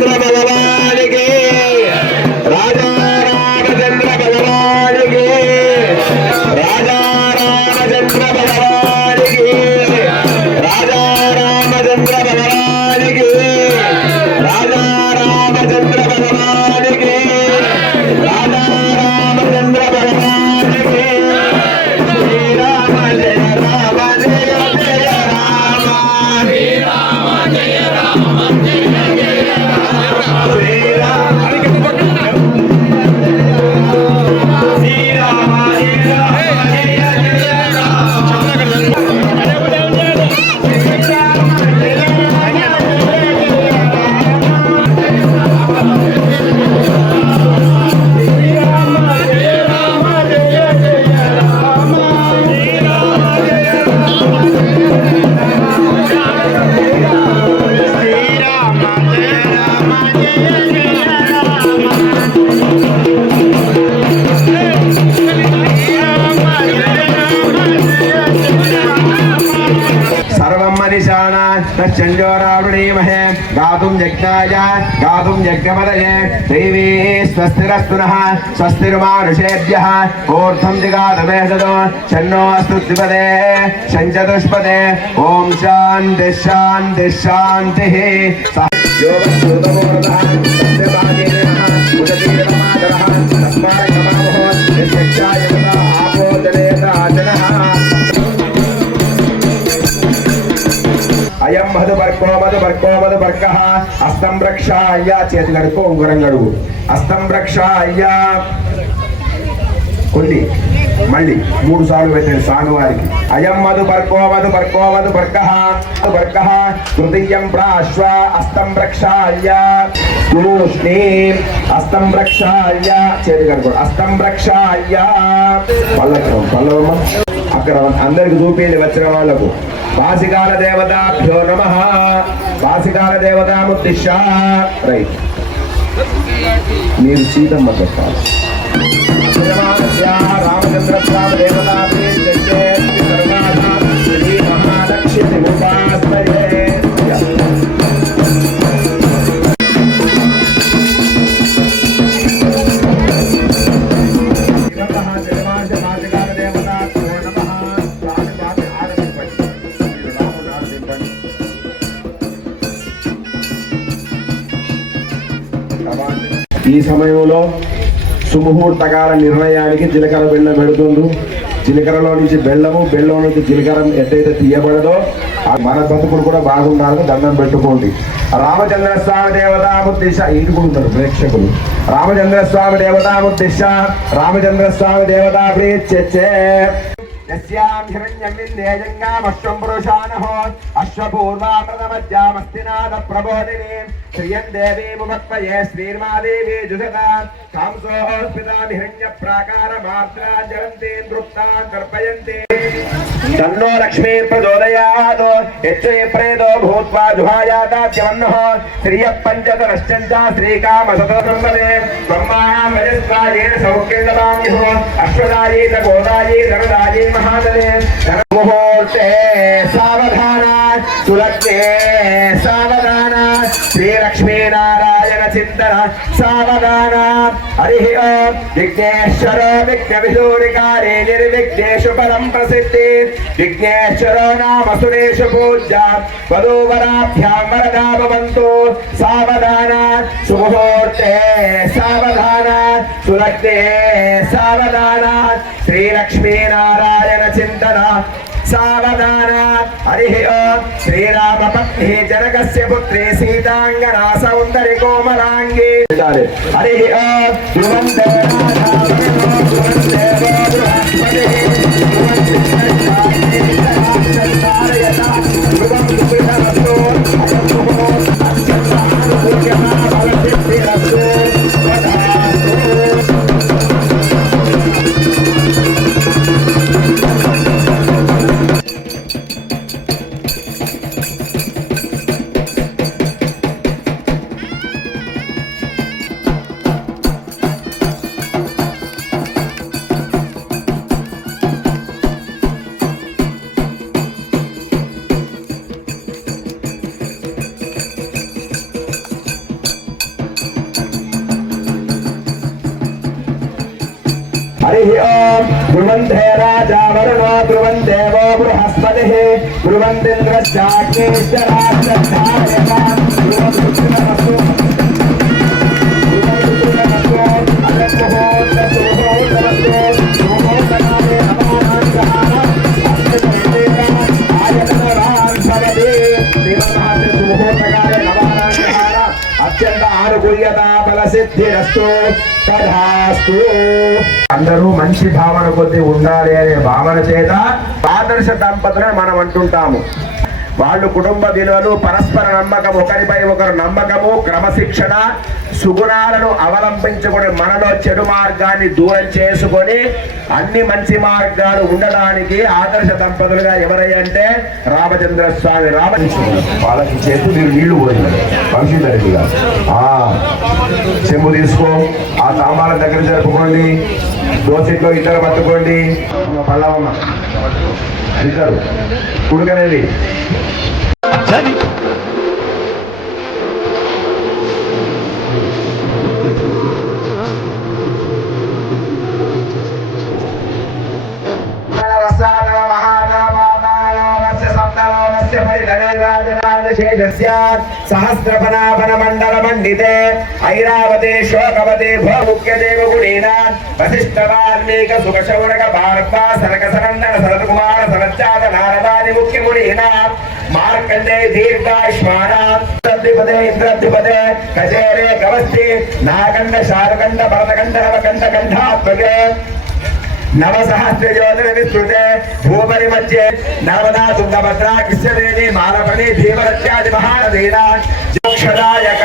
रामचंद्र भगवान के राजा रामचंद्र भगवान के राजा रामचंद्र भगवान के राजा रामचंद्र भगवान के राजा रामचंद्र भगवान के राजा रामचंद्र भगवान के श्री राम जय राम जय जय राम श्री राम जय राम जय जय राम श्री राम चंडोरावृणीमहे गातुं यज्ञाय गातुं यज्ञपदये देवी स्वस्तिरस्तुनः स्वस्तिर्मानुषेभ्यः ऊर्ध्वं दिगातवेदो शन्नो अस्तु द्विपदे शञ्चतुष्पदे ॐ शान्ति शान्ति शान्तिः योगश्रुतमोरतः सत्यवादीनः उदतीरमादरः तस्मात् नमामः यक्षाय आपोदनेत आचनः अयम मधुपर्को मधुपर्कः हस्तं रक्षाय చేతి గడుపు ఉంగరం గడుపు హస్తం రక్షాయ కొల్లి మళ్ళీ 3 సార్లు పెట్టండి స్వామివారికి అయం మధుपर्कः తృతీయం ప్రాశ్వ హస్తం రక్షాయ తూష్ణీ హస్తం రక్షాయ చేతి గడుపు హస్తం రక్షాయ పల్లవమ్మ అక్కడ అందరికి చూపేది వచ్చిన వాళ్ళకు వాసికాల దేవతాభ్యో నమః వాసికాల దేవతాముద్దిశ్య రైట్ మీరు సీతమ్మ చెప్పాలి రామచంద్ర స్వామి దేవతాభ్యే శ్రీ మహాలక్ష్మి ఉపాస్మయే ఈ సమయంలో సుముహూర్తకాల నిర్ణయానికి జీలకర్ర బెల్లం పెడుతుండ్రు జీలకర్రలో నుంచి బెల్లం నుంచి జీలకర్ర ఎట్టయితే తీయబడదో మన బతుకులు కూడా బాగుండాలని దండం పెట్టుకోండి రామచంద్ర స్వామి దేవతాముద్దిశ్య ఇంటికుంటారు ప్రేక్షకులు రామచంద్ర స్వామి దేవతా ప్రీత్యచ్చే यस्यां हिरण्यं विन्देयङ्गामश्वं पुरुषानहो अश्वपूर्वामृतमध्यामस्तिनाद प्रबोधिनी श्रियं देवीमुपक्वये श्रीर्मादेवी जुषतां कांसोऽस्मितां हिरण्यप्राकारमार्द्रा जलन्तीं तृप्तां तर्पयन्ति तन्नो लक्ष्मी प्रचोदयात् यच्चये प्रेतो भूत्वा जुहायादात्यवन्नः श्रियः पञ्चतरश्चञ्च श्रीकामसतसम्पदे ब्रह्माणां वजस्वायेन सौख्यन्दतां अश्वदायी गोदायी धनदायी महादले मुहूर्ते सावधान सुलग्ने सावधान श्री लक्ष्मी नारायण चिंतन सावधान हरि ओम विघ्नेश्वरो विघ्नविदूरिकारे निर्विघ्नेषु परं प्रसिद्धि विघ्नेश्वरो नाम सुरेषु पूज्या वधूवराभ्यां वरदा भवन्तु सावधान सुमुहूर्ते सावधान सुलग्ने सावधान श्री लक्ष्मी नारायण चिंतन सावधान हरि ओम श्रीराम पत्नी जनकस्य पुत्री सीतांगना सौंदर्य कोमलांगी हरि ओम ध्रुवंते हरि ओम ब्रुवन्ते राजा वरुणो ब्रुवन्देवो बृहस्पतिः ब्रुवन्दिन्द्रश्चाग्निश्चराश्चर्धारयता అత్యంత ఆనుకూల్యత బల సిద్ధిరస్తు తథాస్తు. అందరూ మంచి భావన కొద్ది ఉండాలి అనే భావన చేత ఆదర్శ దంపతులను మనం అంటుంటాము. వాళ్ళు కుటుంబ విలువలు, పరస్పర నమ్మకం, ఒకరిపై ఒకరు నమ్మకము, క్రమశిక్షణ, సుగుణాలను అవలంబించుకొని మనలో చెడు మార్గాన్ని దూరం చేసుకొని అన్ని మంచి మార్గాలు ఉండడానికి ఆదర్శ దంపతులుగా ఎవరయ్యంటే రామచంద్ర స్వామి. వాళ్ళకి చేస్తూ మీరు నీళ్లు పోయినారు వంశీధరిగా చెంబు తీసుకో, ఆ తాంబాల దగ్గర జరుపుకోండి, దోశలో ఇద్దరు పట్టుకోండి, పల్లవమ్మ ఇద్దరు కుడుకనేది सहस्रफनाफन मंडल मंडिते ऐरावते शोकवते भूमुख्य देवगुणीना वसिष्ठ वाल्मीक सुखशौनक भारद्वा सरक सरंदन शरद कुमार सरच्चाद नारदादि मुख्य मुनीना मार्कंडे दीर्घायुष्माना इंद्रद्विपदे इंद्रद्विपदे कशेरे गवस्ति नागंड शारगंड भरतगंड नवगंड गंधात्मके नवसहस्रयोजन विस्तृते भूपरि मध्ये नर्मदा तुंगभद्रा कृष्णवेणी मालवणी भीमरत्यादि महानदीना मोक्षदायक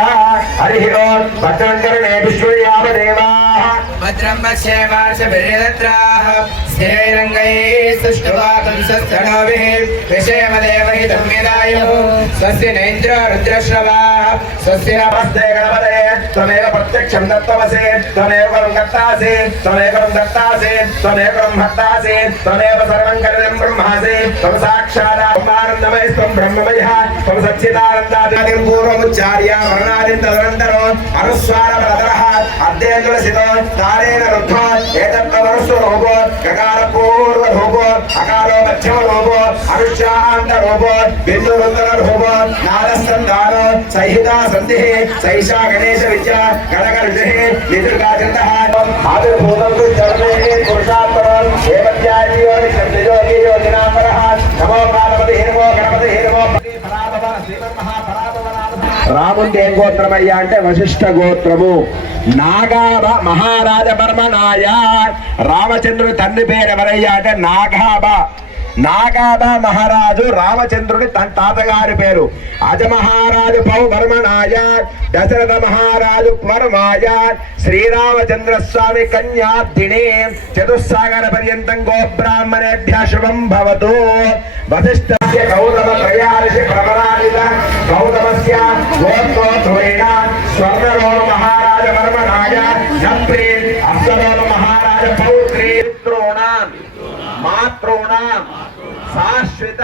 हरि ओम भद्रंकरणे विष्णुयामदेवाः भद्रं पश्येमार्षभिर्यदत्राः स्थिरैरङ्गैः सुष्ठुवाकुंसस्तनोभिः विषयमदेवहि तन्मेदायुः स्वस्य नेन्द्रो रुद्रश्रवाः स्वस्य नमस्ते गणपते त्वमेव प्रत्यक्षं दत्तमसि त्वमेव परं दत्तासि त्वमेव दत्तासि त्वमेव भक्तासि त्वमेव सर्वं करणं ब्रह्मासि त्वं साक्षादानन्दमयस्त्वं ब्रह्ममयः त्वं सच्चिदानन्दादिं पूर्वमुच्चार्य वर्णादिं तदनन्तरो अनुस्वारबलधरः अद्येन्द्रसितो तारेण रुद्धो एतत्त्ववरुस्वरूपो गकारपूर्वरूपो अकारो मध्यमरूपो अनुष्ठान्तरूपो बिन्दुरुन्दररूपो नादस्कन्धानो संहिता सन्धिः सैषा गणेशविद्या गणकऋषिः निदुर्गाचन्दः आविर्भूतं तु जगमेः पुरुषात्मनं देवत्यादियो निशब्दयोगी योगिनाम्बरः नमो पार्वती नमो गणपति नमो पराभव श्रीमन्महापराभव రాముంది ఏ గోత్రమయ్యా అంటే వశిష్ఠ గోత్రము. నాగాభ మహారాజ బర్మనాయ రామచంద్రుడి తండ్రి పేరు ఎవరయ్యా అంటే నాగాభ. నాగాభ మహారాజు రామచంద్రుడి తాతగారి పేరు. అజమహారాజు పౌ బర్మనాయ దశరథ మహారాజు వర్మాయ శ్రీరామచంద్ర స్వామి కన్యాదినే చతుస్సాగర పర్యంతం గోబ్రాహ్మణేభ్య శుభం భవతు. వశిష్ఠస్య గౌతమ త్రయార్షి ప్రవరాజిత గౌతమస్య గోత్రోద్భవేన స్వర్ణరోమ మహారాజ వర్మనాయ నప్రి అప్సరోమ మహారాజ పౌత్రి పుత్రోణాం మాతృణాం శాశ్వత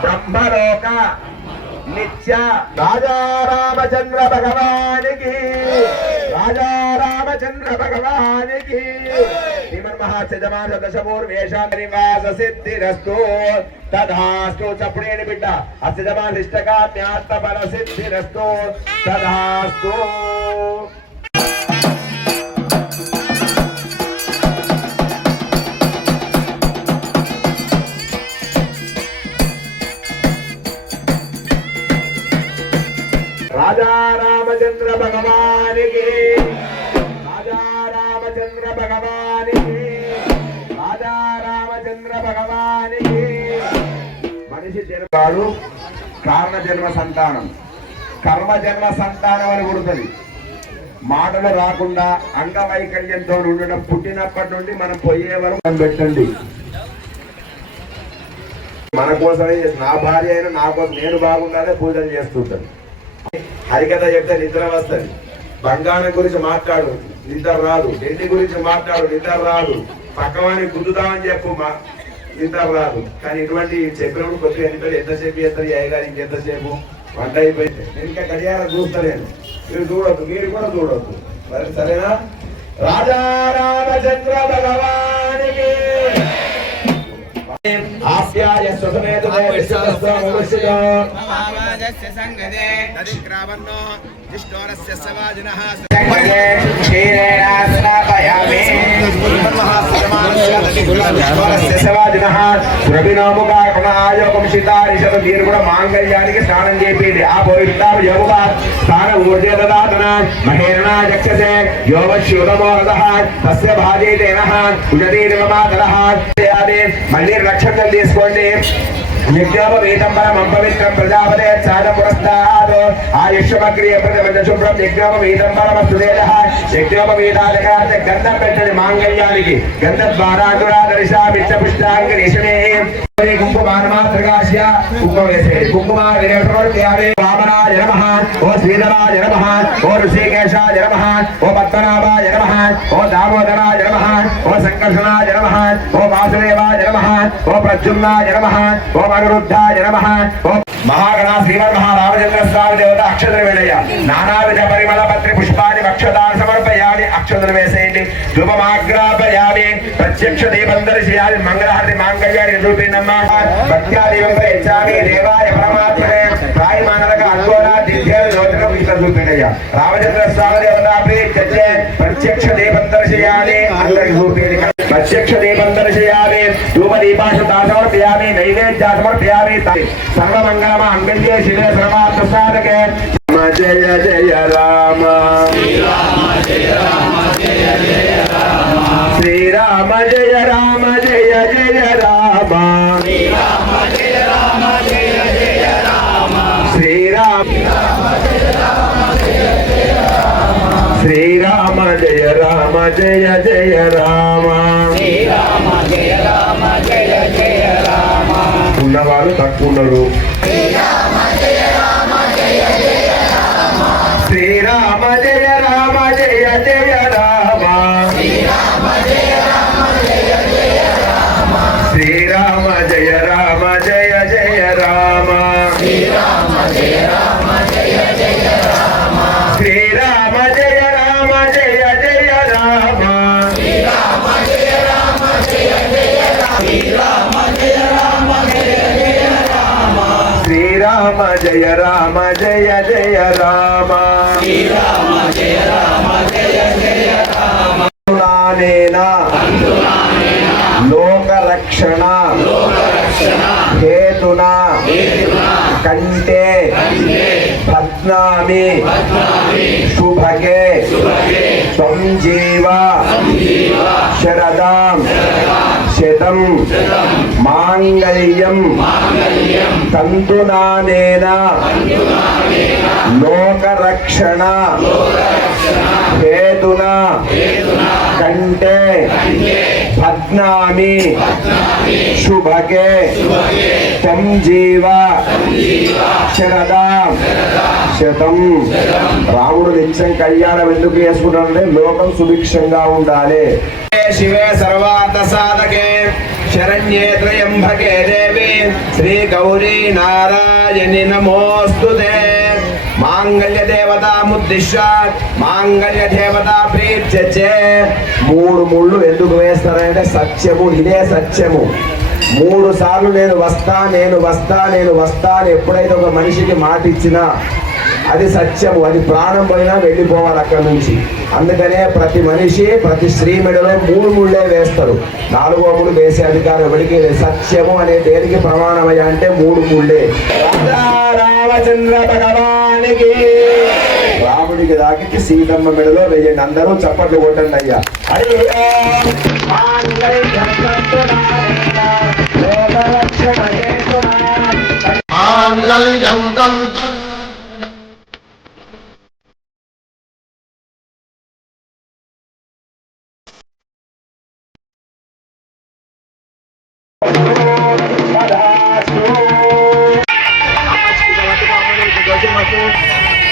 బ్రహ్మలోక నిత్య రాజా రామచంద్ర భగవానికి రాజా రామచంద్ర భగవానికి శ్రీమన్మహాసజమాన దశపూర్వేషాం నివాస సిద్ధిరస్తు తథాస్తు. చప్పుడేని బిడ్డ అసజమాన ఇష్టకామ్యాత్మ బల సిద్ధిరస్తు తథాస్తు. రాజా రామచంద్ర భగవానికి రాజా రామచంద్ర భగవానికి రాజా రామచంద్ర భగవానికి. మనిషి జన్మవాడు కారణ జన్మ సంతానం, కర్మ జన్మ సంతానం అని కొడుతుంది. మాటలు రాకుండా అంగవైకల్యంతో ఉండడం పుట్టినప్పటి నుండి మనం పోయే వరకు పెట్టండి. మన కోసమే నా భార్య అయినా నా కోసం నేను బాగుండాలి పూజలు చేస్తుంటాను. హరికథ చెప్తే నిద్ర వస్తుంది. బంగారం గురించి మాట్లాడు నిద్ర రాదు. ఎండి గురించి మాట్లాడు నిద్ర రాదు. పక్కవాడిని గుద్దుతామని చెప్పు నిద్ర రాదు. కానీ ఇటువంటి చెప్పినప్పుడు కొద్దిగా ఎన్నికలు ఎంతసేపు చేస్తారు అయ్యగారు ఇంకెంతసేపు వంట అయిపోయింది. నేను ఇంకా గడియారం చూస్తా. నేను మీరు చూడొద్దు, మీరు కూడా చూడొద్దు. మరి సరేనా? రాజా రామచంద్ర భగవానికి ఆప్యాయ సుఖమేతు సంగదే తదిక్రావన్నో జిష్టోరస్య సవాజినః సంగదే క్షీరేణ స్నాపయామి జిష్టోరస్య సవాజినః సురభినోముఖాయకం శితారిషత మీరు కూడా మాంగళ్యానికి స్నానం చేయండి ఆ పవిత్రావ యోగ స్థాన ఊర్జేదాతన మహేరణా జక్షసే యోగశ్యూతమోరదః తస్య భాజేతేనః ఉజతీర్మమాతరః మళ్ళీ రక్షణలు తీసుకోండి యజ్ఞోపవీతంబరం అపవిత్రం ప్రజాపతే చాద పురస్తాద్ ఆయుష్మక్రియ ప్రతిపద శుభ్రం యజ్ఞోపవీతంబరమస్తు తేజః యజ్ఞోపవీతాదకార్త గంధం పెట్టండి మాంగళ్యానికి గంధ ద్వారాంగురా దర్శామిచ్చ పుష్టాంగి నిశమే కుంకుమానమాత్రకాశ్య కుంకుమ వేసేది కుంకుమ విరేషోర్త్యావే వామనాయ నమః ఓ శ్రీధరాయ నమః ఓ ఋషికేశాయ నమః ఓ పద్మనాభాయ నమః ఓ దామోదరాయ నమః ఓ సంకర్షణాయ నమః ఓ వాసుదేవాయ నమః ఓ ప్రద్యుమ్నాయ నమః ఓ అనిరుద్ధాయ నమః ఓ మహాగణ శ్రీమన్ మహారామచంద్ర స్వామి దేవత అక్షతలు వేళయ్య నానావిధ పరిమళ పత్రి పుష్పాన్ని అక్షతాన్ని సమర్పయామి అక్షతలు వేసేయండి ధూపమాగ్రాపయామి ప్రత్యక్ష దీపం దర్శయామి మంగళహారతి మాంగళ్యాన్ని రూపిణమ్మ భక్త్యాదీపం ప్రయచ్చామి దేవాయ పరమాత్మనే ప్రాయమానరక అద్భుత దివ్య జ్యోతిలో కృష్ణ రూపిణయ్య రామచంద్ర స్వామి దేవత ప్రీత్యచ్చే ప్రత్యక్ష దీపం దర్శయామి అందరికి రూపిణి ప్రత్యక్ష దీపం దర్శయామి ధూపదీపాశుతా సమర్పయామి నైవేద్య సమర్పయామి సర్వమంగళ అంగళ్యే శివే సర్వార్థ సాధకే జయ జయ రామ శ్రీరామ జయ రామ జయ జయ రామ శ్రీరామ శ్రీరామ జయ రామ జయ జయ రామ ఉన్నవాళ్ళు తక్కువ ఉన్నారు శ్రీరామ జయ రామ జయ జయ రామ శ్రీరామ జయ రామ జయ జయ రామ శ్రీరామ జయ రామ జయ జయ రామ శ్రీరామ జయ రామ జయ జయ రామ శ్రీరామ జయ రామ జయ జయ రామ శ్రీరామ జయ రామ జయ జయ రామ శ్రీరామ జయ రామ జయ జయ రామ శ్రీరామ జయ రామ జయ జయ రామ లోకరక్షణ హేతునా కంటే పద్నామి శుభగే సంజీవ శరదాం శతం మాంగళ్యం తంతునానేన లోకరక్షణ హేతునా కంటే పద్నామి శుభగే సంజీవ శరదాం శతం. రాముడు నిత్యం కళ్యాణం ఎందుకు చేసుకుంటాడంటే లోకం సుభిక్షంగా ఉండాలి. శివే సర్వార్థ సాధకే శరణ్యే త్రయంబకే దేవి శ్రీ గౌరీ నారాయణి నమోస్తుతే. మాంగళ్య దేవత ముద్దిశ్య మాంగళ్య దేవత ప్రీత్యచ్చే. మూడు ముళ్ళు ఎందుకు వేస్తారంటే సత్యము, ఇదే సత్యము. 3 సార్లు నేను వస్తా నేను వస్తా నేను వస్తా అని ఎప్పుడైతే ఒక మనిషికి మాట ఇచ్చినా అది సత్యము, అది ప్రాణం పోయినా వెళ్ళిపోవాలి అక్కడి నుంచి. అందుకనే ప్రతి మనిషి ప్రతి స్త్రీ మెడలో 3 ముళ్ళే వేస్తారు. 4వ ముళ్ళు వేసే అధికారం ఎవరికి లేదు. సత్యము అనే దేనికి ప్రమాణమయ్యా అంటే 3 ముళ్ళే. రామచంద్ర భగవానికి రాముడికి దాకి సీతమ్మ మెడలో వేయండి. అందరూ చప్పట్లు కొట్టండి అయ్యా.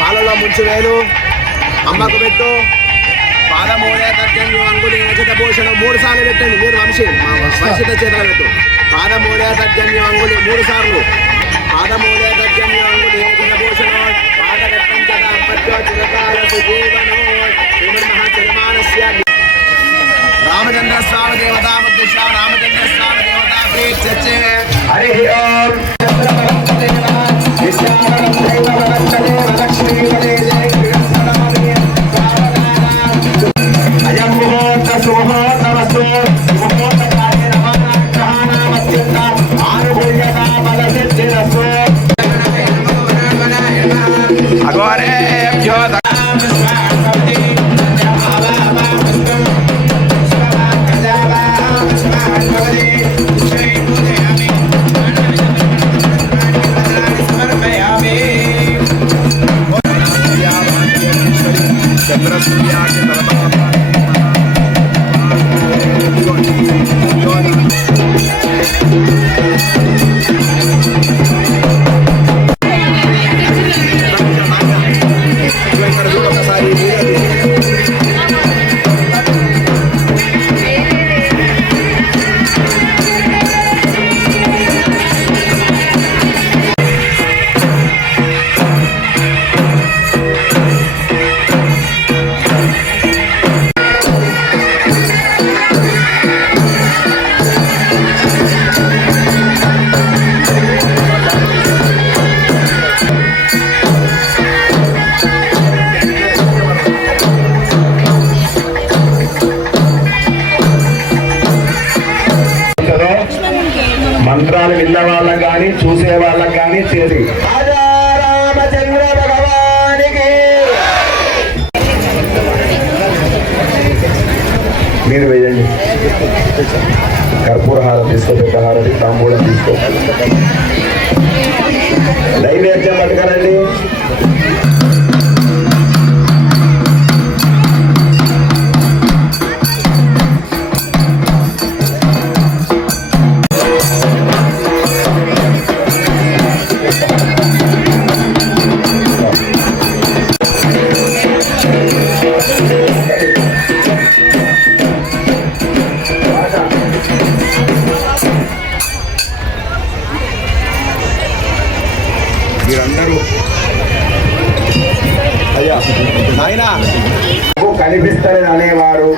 పాలలో ముంచు వేలు అమ్మకు పెట్టు. పాదమూలే తర్జన్యు అంగుళి ఏకత భూషణం 3 సార్లు పెట్టండి. మీరు వంశిత చేతులు పెట్టు. పాదమూలే తర్జన్యు అంగుళి 3 సార్లు. పాదమూలే తర్జన్యు అంగుళి ఏకత భూషణం పాదగట్టం కదా అపత్యో చిరకాల సుజీవనో శ్రీమన్మహాచరమానస్య హరి ఓం అయం ముహూర్త సుముహూర్తమస్తు ముహూర్తకాలే నమః ఆనుకూల్యతా బలసిద్ధిరస్తు అఘోరేభ్యో మంత్రాలు విన్న వాళ్ళకి కానీ చూసే వాళ్ళకి కానీ చేసి రామచంద్ర భగవానికి మీరు వేయండి. కర్పూర హారం తీసుకో, పెద్ద హారతి తాంబూలం తీసుకో, నైవేద్యం పట్టుకరండి. మీరందరూ అయ్యా నాయనా కనిపిస్తలేదు అనేవారు,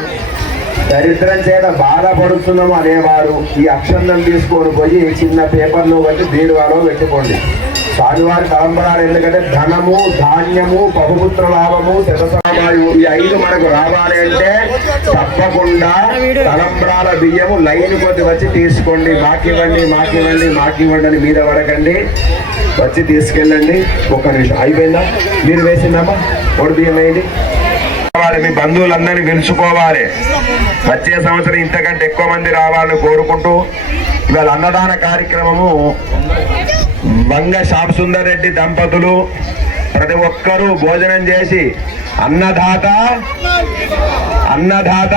దరిద్రం చేత బాధపడుతున్నాము అనేవారు ఈ అక్షంతం తీసుకొని పోయి చిన్న పేపర్లో బట్టి బీరువాలో పెట్టుకోండి. స్వామివారి తలంబరాలు ఎందుకంటే ధనము, ధాన్యము, బహుపుత్ర లాభము, శతసమాయు ఈ 5 మనకు రావాలి అంటే తప్పకుండా తలంబరాల బియ్యము లైన్ కొద్ది వచ్చి తీసుకోండి. మాకివ్వండి మాకివ్వండి మాకివ్వండి అని మీద పడకండి, వచ్చి తీసుకెళ్ళండి. ఒక్క నిమిషం అయిపోయిందా? మీరు వేసిందమ్మా ఒడి బియ్యం వేయండి. మీ బంధువులందరినీ పిలుచుకోవాలి. వచ్చే సంవత్సరం ఇంతకంటే ఎక్కువ మంది రావాలని కోరుకుంటూ ఇవాళ అన్నదాన కార్యక్రమము బంగ శ్యామ్ సుందర్ రెడ్డి దంపతులు ప్రతి ఒక్కరూ భోజనం చేసి అన్నదాత అన్నదాత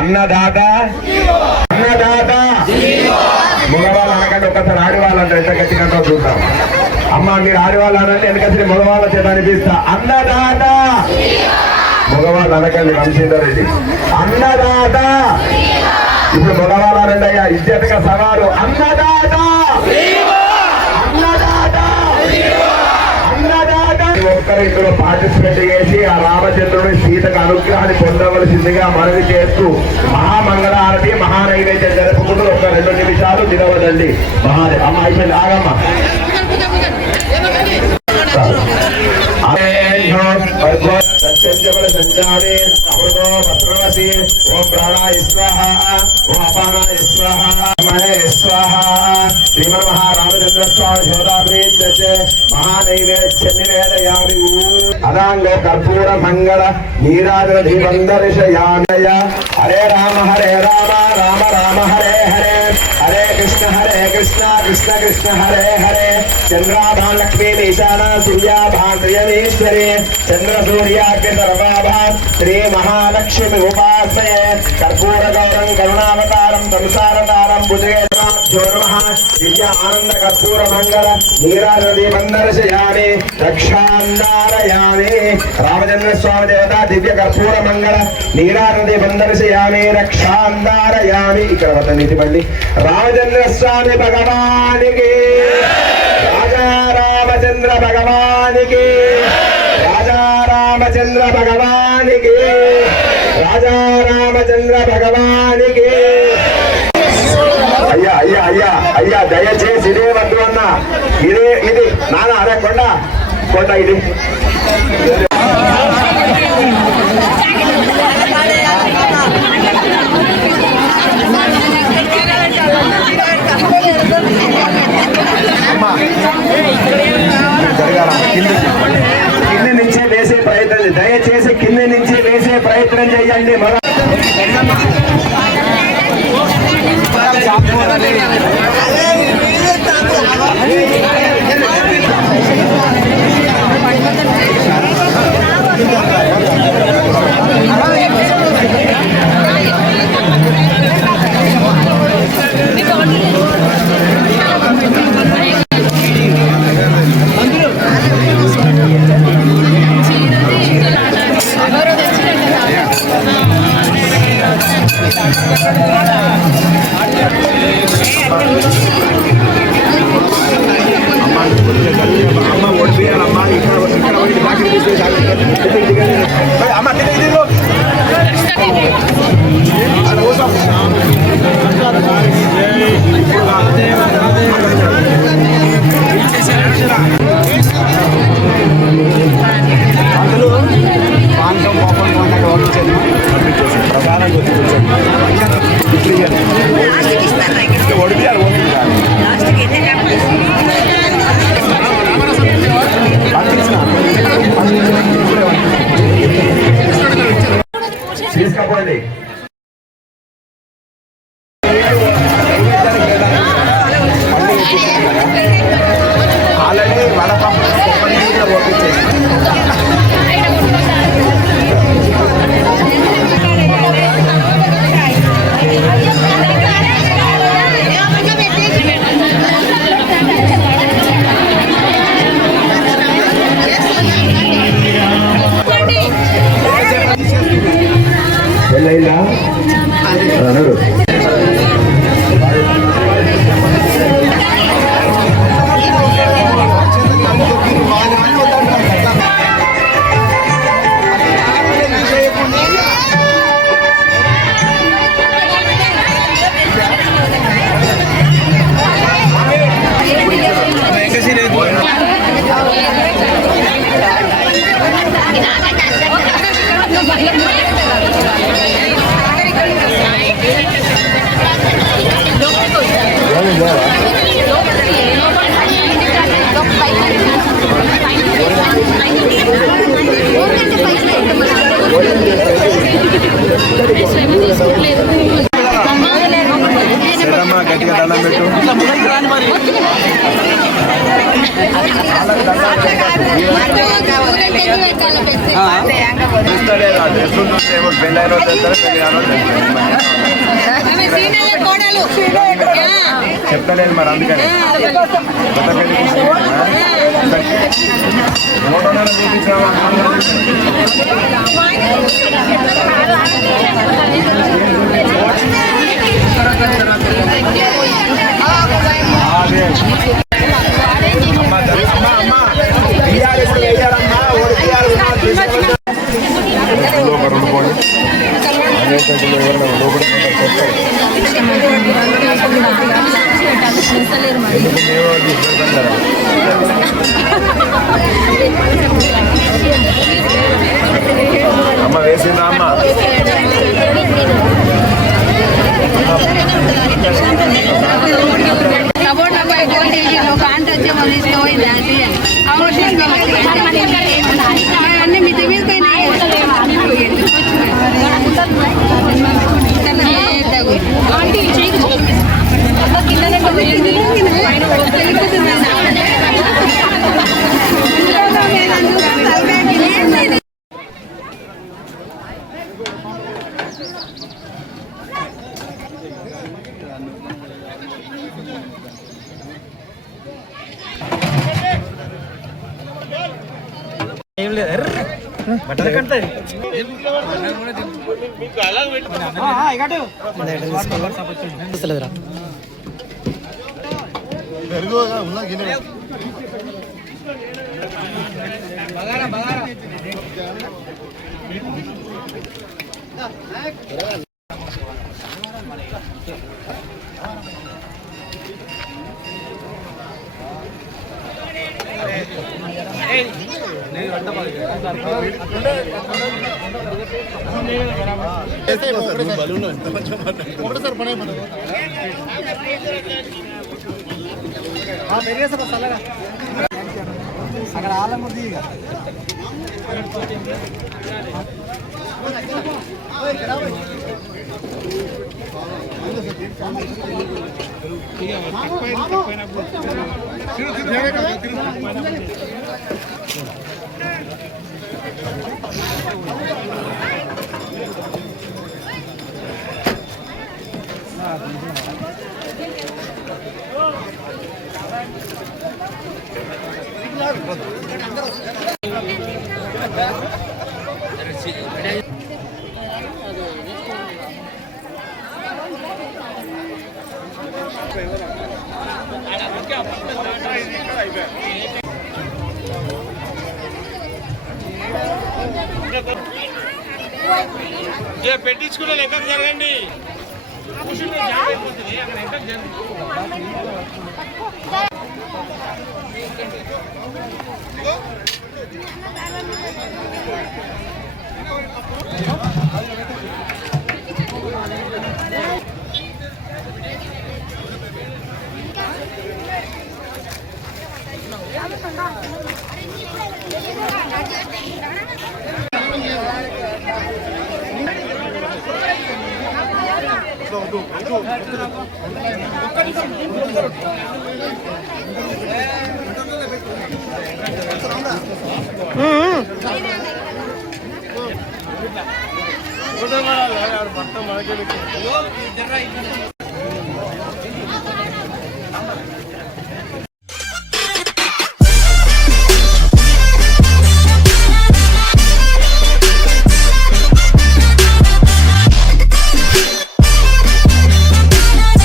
అన్నదాత అన్నదాత మగవాళ్ళు అనకంటే ఒక్కసారి ఆడవాళ్ళంటే ఎంత గట్టిగా చూద్దాం. అమ్మ మీరు ఆడవాళ్ళు అనంటే ఎందుకంటే మగవాళ్ళ చేత అనిపిస్తా అన్నదాత. మగవాళ్ళు అనకండి వంశీధర్ రెడ్డి అన్నదాత. ఇప్పుడు మగవాళ్ళు అనండి అయ్యా ఇజ్జతగా సవాలు అన్నదాత అన్నదాత అన్నదాత. ఒక్కరు ఇందులో పార్టిసిపేట్ చేసి ఆ రామచంద్రుని సీతకు అనుగ్రహాన్ని పొందవలసిందిగా మనవి చేస్తూ మహామంగళ హారతి మహానైవేద్యం జరుపుకుంటూ ఒక 2 నిమిషాలు నిలవదండి. మహాదేవ్ అమ్మ అయిపోయింది ఆగమ్మ. సంచారే అమృతో వస్త్రవసి ఓం ప్రాణాయ స్వాహ ఓం అపానాయ స్వాహ మహే స్వాహ. శ్రీమన్ మహారామచంద్ర స్వామి శోధాప్రీత్యే మహానైవేద్య నివేదయామి. అదాంగో కర్పూర మంగళ నీరాజన దీపం దర్శయామయ. హరే రామ రామ రామ హరే హరే హరే కృష్ణ కృష్ణ కృష్ణ హరే హరే. చంద్రాభాన్ లక్ష్మీ ఈశాన సూర్యాభాన్ ప్రియమేశ్వరి చంద్ర సూర్యాగ్ని సర్వాభాన్ శ్రీ మహాలక్ష్మి ఉపాసయే. కర్పూర గౌరం కరుణావతారం సంసారతారం భుజగేశ్వర దివ్య ఆనంద కర్పూర మంగళ నీరాజనది మందర్శయామి రక్షాందారయామి. రామచంద్ర స్వామి దేవత దివ్య కర్పూర మంగళ నీరాజనది మందర్శయామి రక్షాందారయామి. ఇక్కడ వద్ద పండి రామచంద్ర స్వామి భగవానికి రాజా రామచంద్ర భగవానికి రాజా రామచంద్ర భగవానికి రాజా రామచంద్ర భగవానికి. అయ్యా అయ్యా అయ్యా అయ్యా దయచేసి ఇదే వద్దు అన్న, ఇది నాన్న అదే కొండ ఇది కింద నుంచే వేసే ప్రయత్నం, దయచేసి కింద నుంచే వేసే ప్రయత్నం చేయండి. తీసుకోండి. ఆల్రెడీ వడపప్పు వెళ్ళైందా అన్నారు. గట్టిగా దండం పెట్టు. చెప్తలేదు మరి అందుకని అమ్మ వేసిందా అమ్మ అన్నీ మితి మీద ఏం లేదు బట్టల కంటే ఒకటేసారి పని అయిపోతుంది. అక్కడ ఆలం ఉంది ఇక పెట్టించుకున్న లెక్కకు జరగండి. మొత్తం